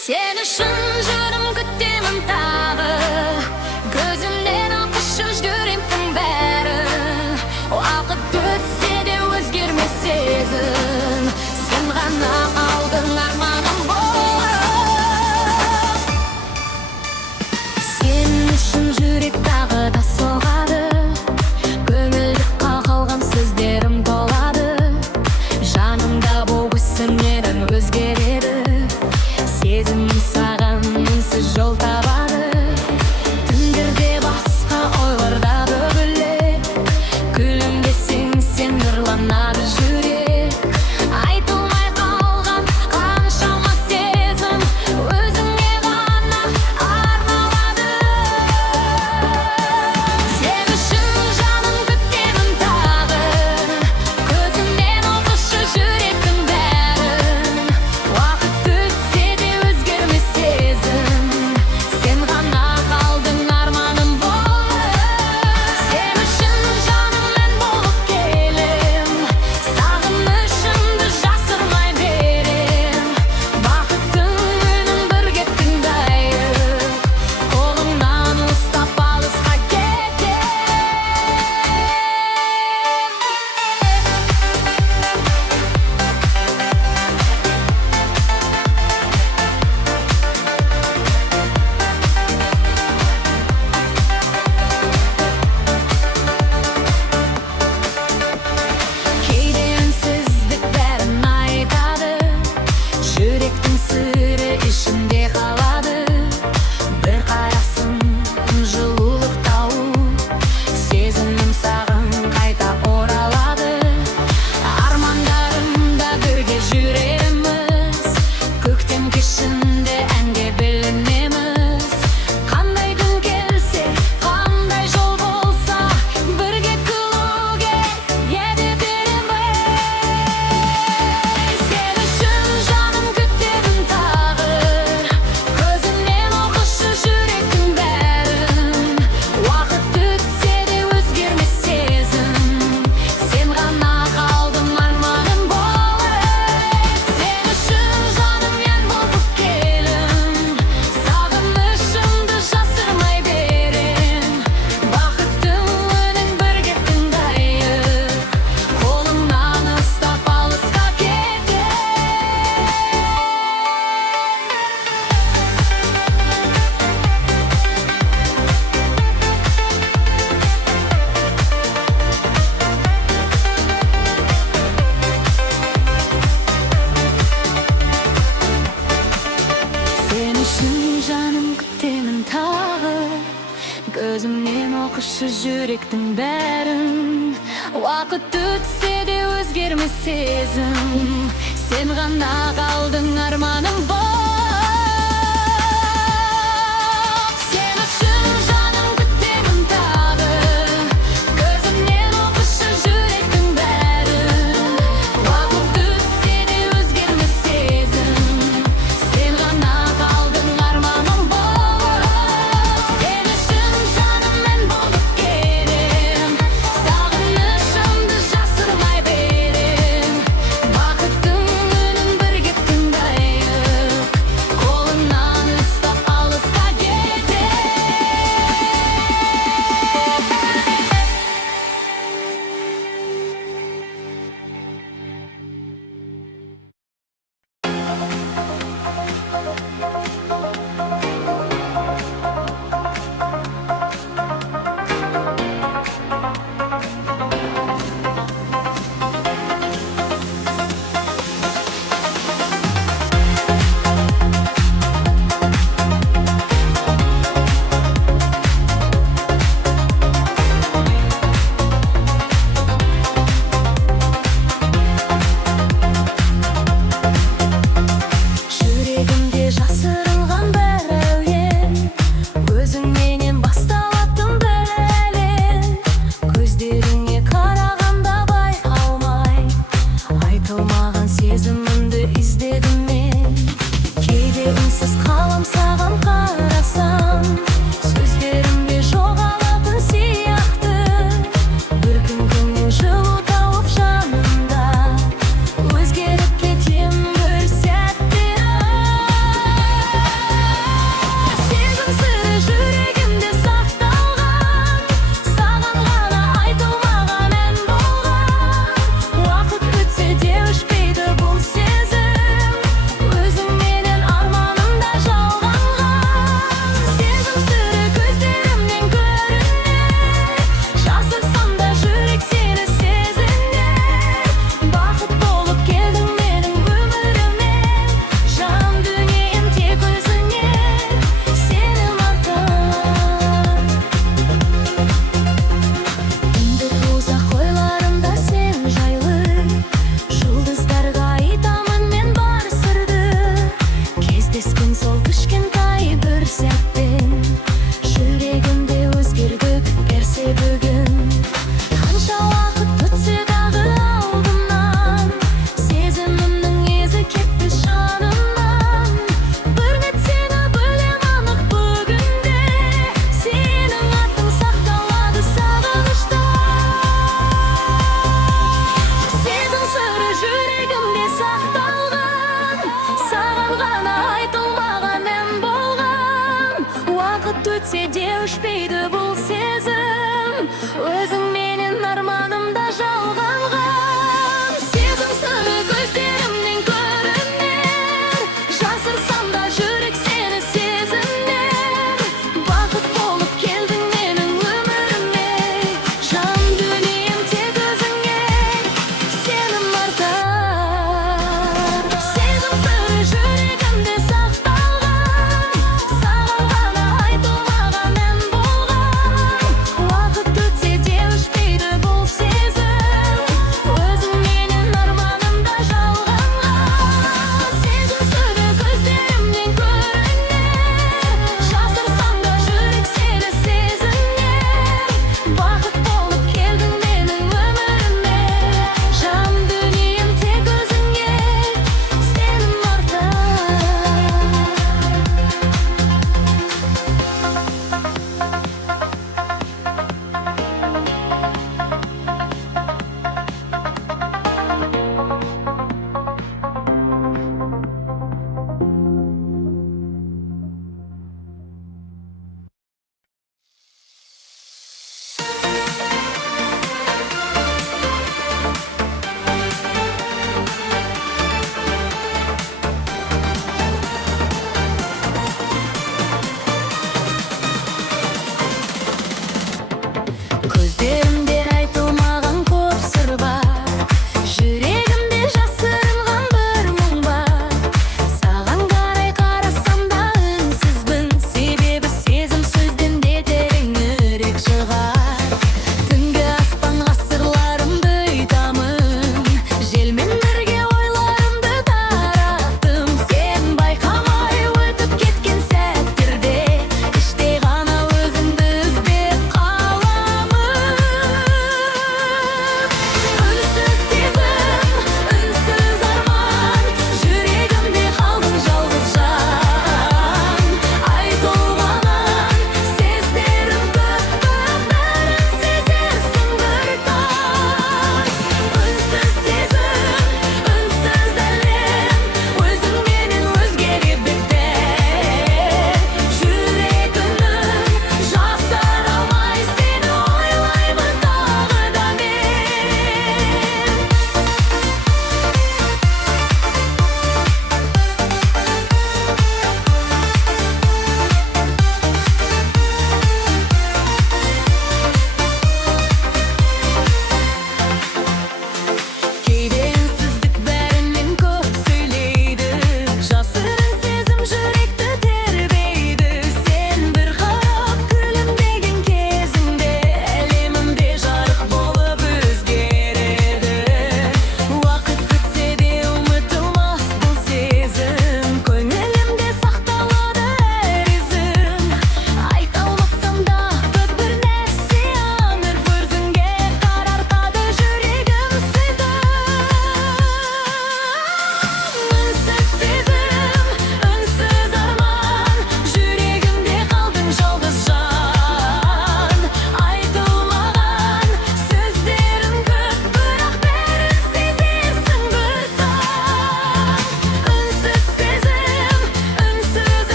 Sen үшін жүрім күтемін тағы, көзімнен ақышы жүректің бәрі. Уақыт өтсе де өзгермес сезім, сен ғана қалдың арманым болып. Сен үшін жүрек тағы да соғады, көңілді қалған сөздерім толады. Жанымда болып сөнеді өзгереді, сезім саған мінсіз жол табады. Түндерде басқа ойларда бөгіліп, күлімдесең сен нұрланады жүрек. Айтылмай қалған қаншама сезім өзіңе ғана арналады. Сен үшін жаным күтемін тағы, көзімнен оқышы жүректің бәрін. Уақыт өтсе де өзгермес сезім, сен ғана қалдың арманым болып. Сен үшін жаным мен болып келем, сағынышымды жасырмай берем. Бақыттың үнін бірге тыңдайық, қолыңнан ұстап алысқа кетем. Кейде үнсіздік бәрін айтады, жүректің сыры ішінде қалады. Бір қарасың жылулық тауып, сезімім саған қайта оралады. Армандарымда бірге жүреміз, көктем кешінде әнге білінеміз. Қандай күн келсе, қандай жол болса, бірге күлуге еді береміз. Сен үшін жаным күтемін тағы, көзімнен оқышы жүректің бәрін. Уақыт өтсе де өзгермес сезім, сен ғана қалдың арманым болып. Сен үшін жаным мен болып келем, сағынышымды жасырмай берем. Бақыттың үнін бірге тыңдайық, қолыңнан ұстап алысқа кетем. Сен үшін жаным күтемін тағы, көзімнен оқышы жүректің бәрін. Уақыт өтсе де өзгермес сезім, сен ғана қалдың арманым болып. Сен үшін жаным күтемін тағы, көзімнен оқышы жүректің бәрін. Уақыт өтсе де өзгермес сезім, сен ғана қалдың арманым болып. Сен үшін жаным мен болып келем, сағынышымды жасырмай берем. Бақыттың үнін бірге тыңдайық, қолыңнан ұстап алысқа кетем. Жүрегімде жасырылған бір әуен, өзіңменен басталатын бір әлем. Көздеріңе қарағанда байқалмай, айтылмаған сезімімді іздедім мен. Кейде үнсіз қалам саған қарасам, сөздерімде жоғалатын сияқты. Бір күн күннен жылу тауып жанымда, өзгеріп кетем бір сәтте.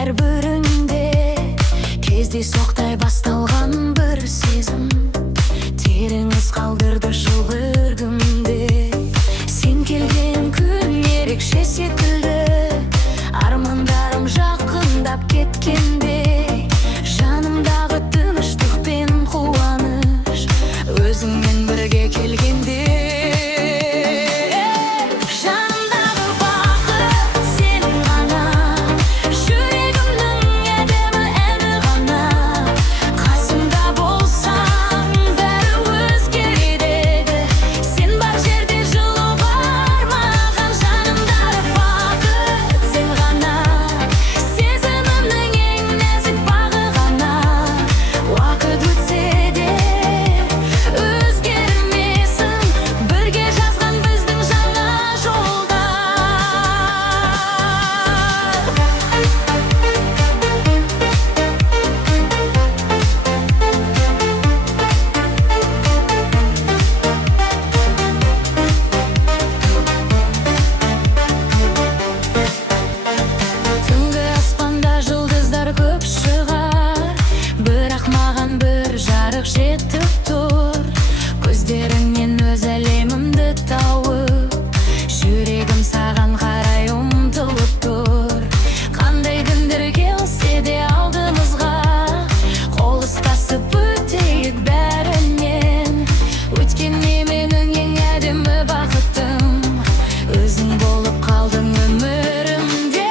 әрбір үнінде кездейсоқтай басталған бір сезім тереңіз қалдырды жыл іргімде. Сен келген күн ерекше секілді, армандарым жақындап кеткенде, жанымдағы тыныштық пен қуаныш өзіңмен бірге келгенде. Жетіп тұр көздеріңнен өз әлемімді тауып, жүрегім саған қарай ұмтылып тұр. Қандай күндер келсе де алдымызға, қол ұстасып өтейік бәрінен. Өткенде менің ең әдемі бақытым, өзің болып қалдың өмірімде.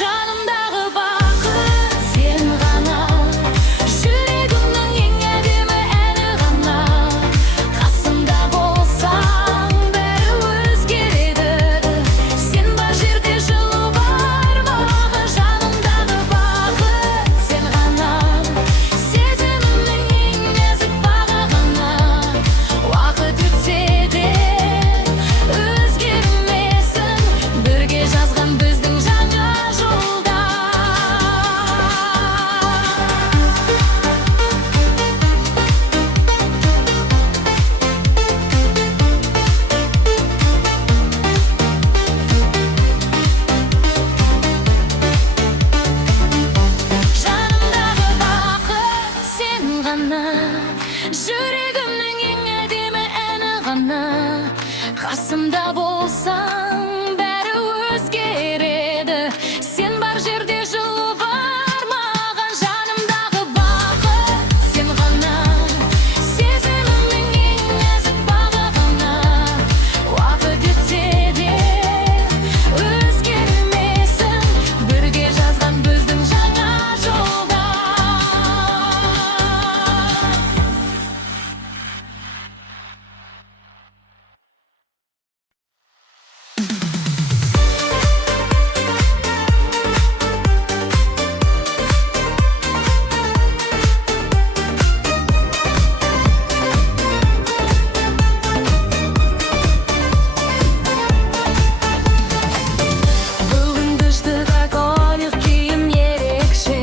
Жанымдағы бақыт сен ғана, жүрегімнің ең әдемі әні ғана. Қасымда болсаң бәрі өзгереді, сен бар жерде жылу бар маған. Жанымдағы бақыт сен ғана, сезімімнің ең нәзік бағы ғана. Уақыт өтсе де өзгермесін, бірге жазған біздің жаңа жолдар. Жанымдағы бақыт сен ғана, жүрегімнің ең әдемі әні ғана. Қасымда болсаң бәрі өзгереді, сен бар жерде жылу бар маған. Жанымдағы бақыт сен ғана, сезімімнің ең нәзік бағы ғана. Уақыт өтсе де өзгермесін, бірге жазған біздің жаңа жолдар. Бүгін бізді таконик киім ерекше,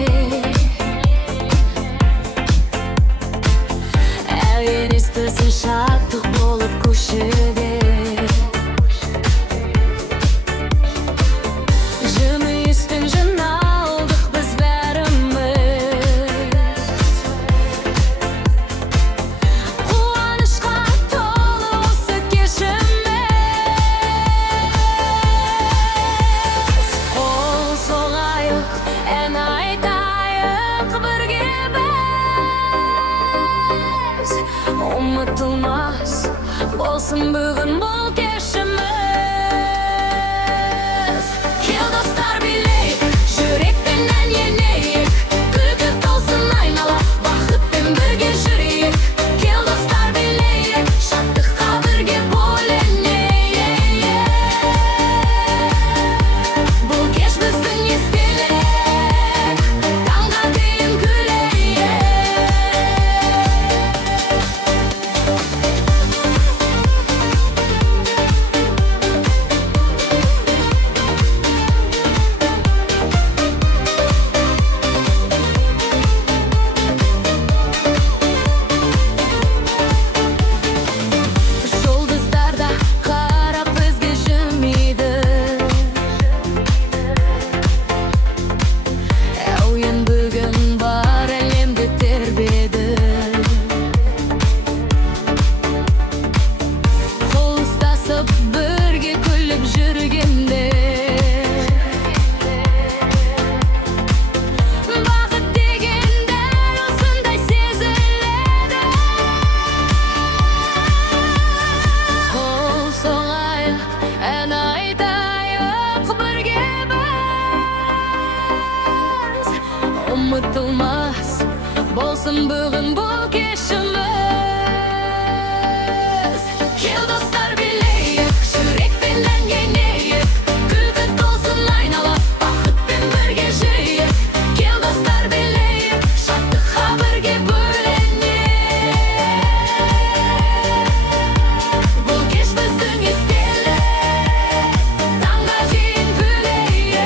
әуен естісін шаттық болып көшеде. Жымиыспен жиналдық біз бәріміз, қуанышқа толы осы кешіміз. Қол соғайық, ән айтайық бірге біз. Ұмытылмас болсын бүгін бұл кешіміз. Кел достар билейік, жүрекпен ән елейік, күлкі толсын айнала, бақытпен бірге жүрейік. Кел достар билейік, шаттыққа бірге бөленейік. Бұл кеш біздің естелік, таңға дейін күлейік. unutulmaz bo'lsin bugun bu keshimiz. Kel do'stlar birlayib, yurak bilan yanayib, kulgi to'lsin aynalab, baxt bilan birga yashayib. Kel do'stlar birlayib, shodlik xabarga bo'laylik. Bu kech bizning esdalik, tongga дейін bo'laylik.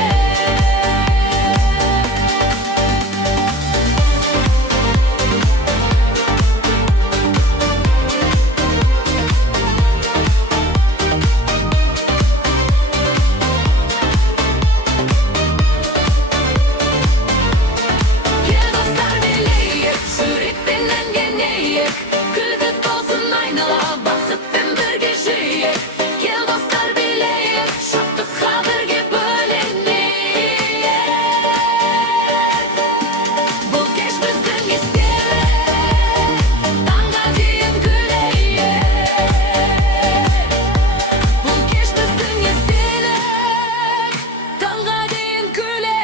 Kel do'stlar birlayib, yurak bilan yanayib, kulgi to'lsin aynalab, baxt bilan birga yashaylik. Kel do'stlar birlayib, shodlik xabarga bo'laylik. Bu kech bizning esdalik, tongga дейін gülaylik. Bu kech bizning esdalik, tongga дейін gülaylik.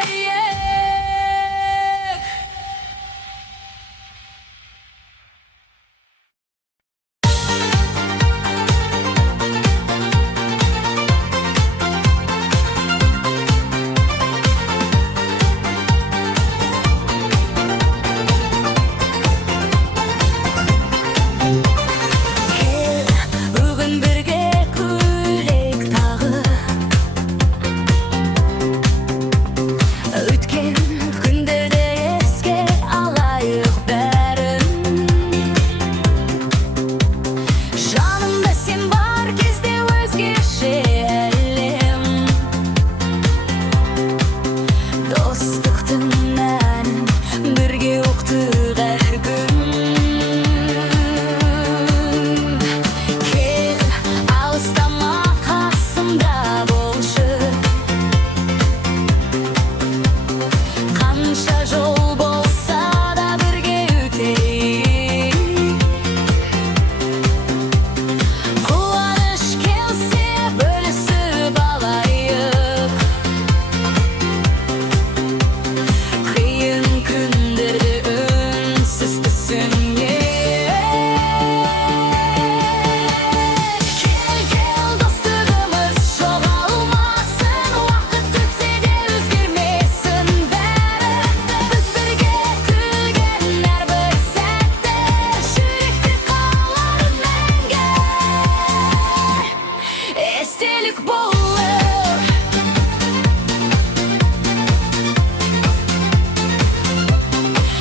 Бүгін бірге күлейік тағы, өткен күндерді еске алайық бәрін. Жанымда сен бар кезде өзгеше әлем, достықтың мәнін бірге ұқтық әр күн. Кел, алыстама, қасымда болшы, қанша жол болса да бірге өтейік. Қуаныш келсе бөлісіп алайық, қиын күндерді үнсіз түсінейік. Кел, достығымыз жоғалмасын, уақыт өтсе де өзгермесін бәрі. Біз бірге күлген әрбір сәтте жүректе қалар мәңгі. Естелік болып,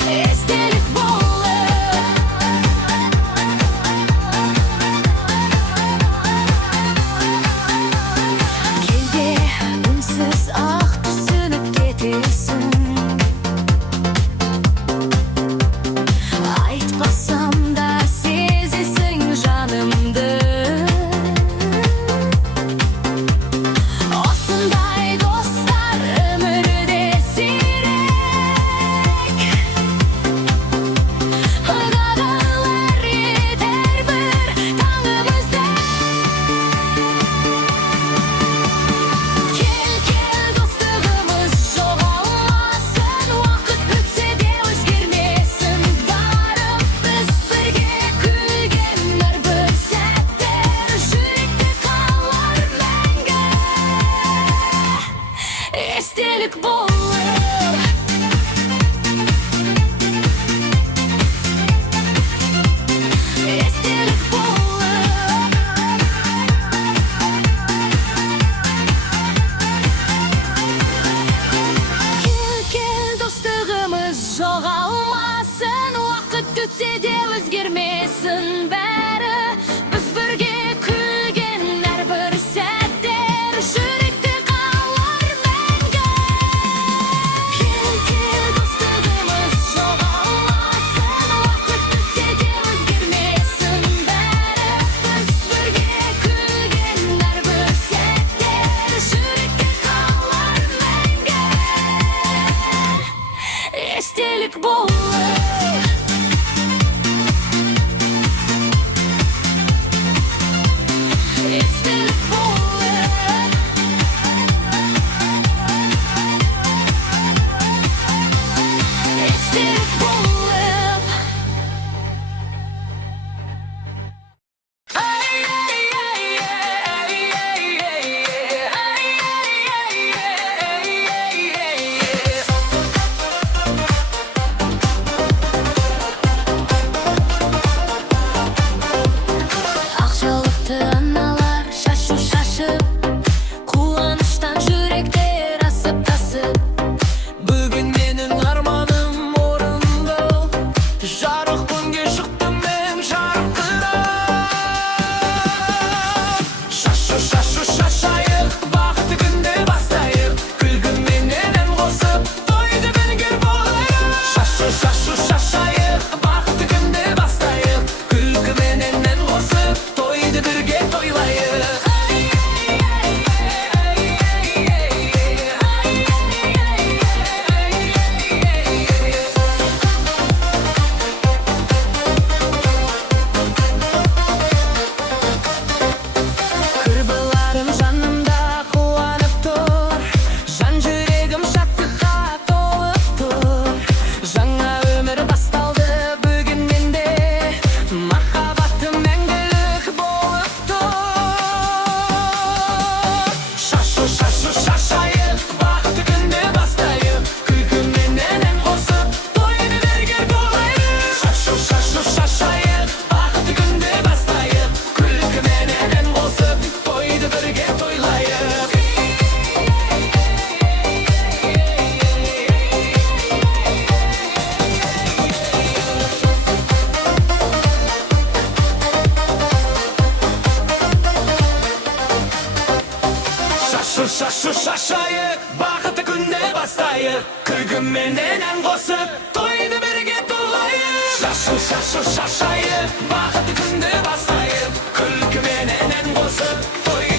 естелік болып. Келде үнсіз ақ түсініп кетесің, айтпасам да сезесің жанымды. Осындай достар өмірде сирек, ғадалар етер бір таңымызда. Кел, достығымыз жоғалмасын, уақыт өтсе де өзгермесін барым. Біз бірге күлген әрбір сәттер жүректе қалар мәңгі. Естелік болып, естелік болып. Кел, достығымыз жоғалмасын, уақыт өтсе де өзгермесін бәрі. Біз бірге күлген әрбір сәттер жүректе қалар мәңгі. Кел, достығымыз жоғалмасын, уақыт өтсе де өзгермесін бәрі. Біз бірге күлген әрбір сәттер жүректе қалар мәңгі. Естелік болып, естелік болып. бастайық күлкіменен ән қосып тойды бірге тойлайық шашу шашайық бақытты күнді бастайық күлкіменен ән қосып тойды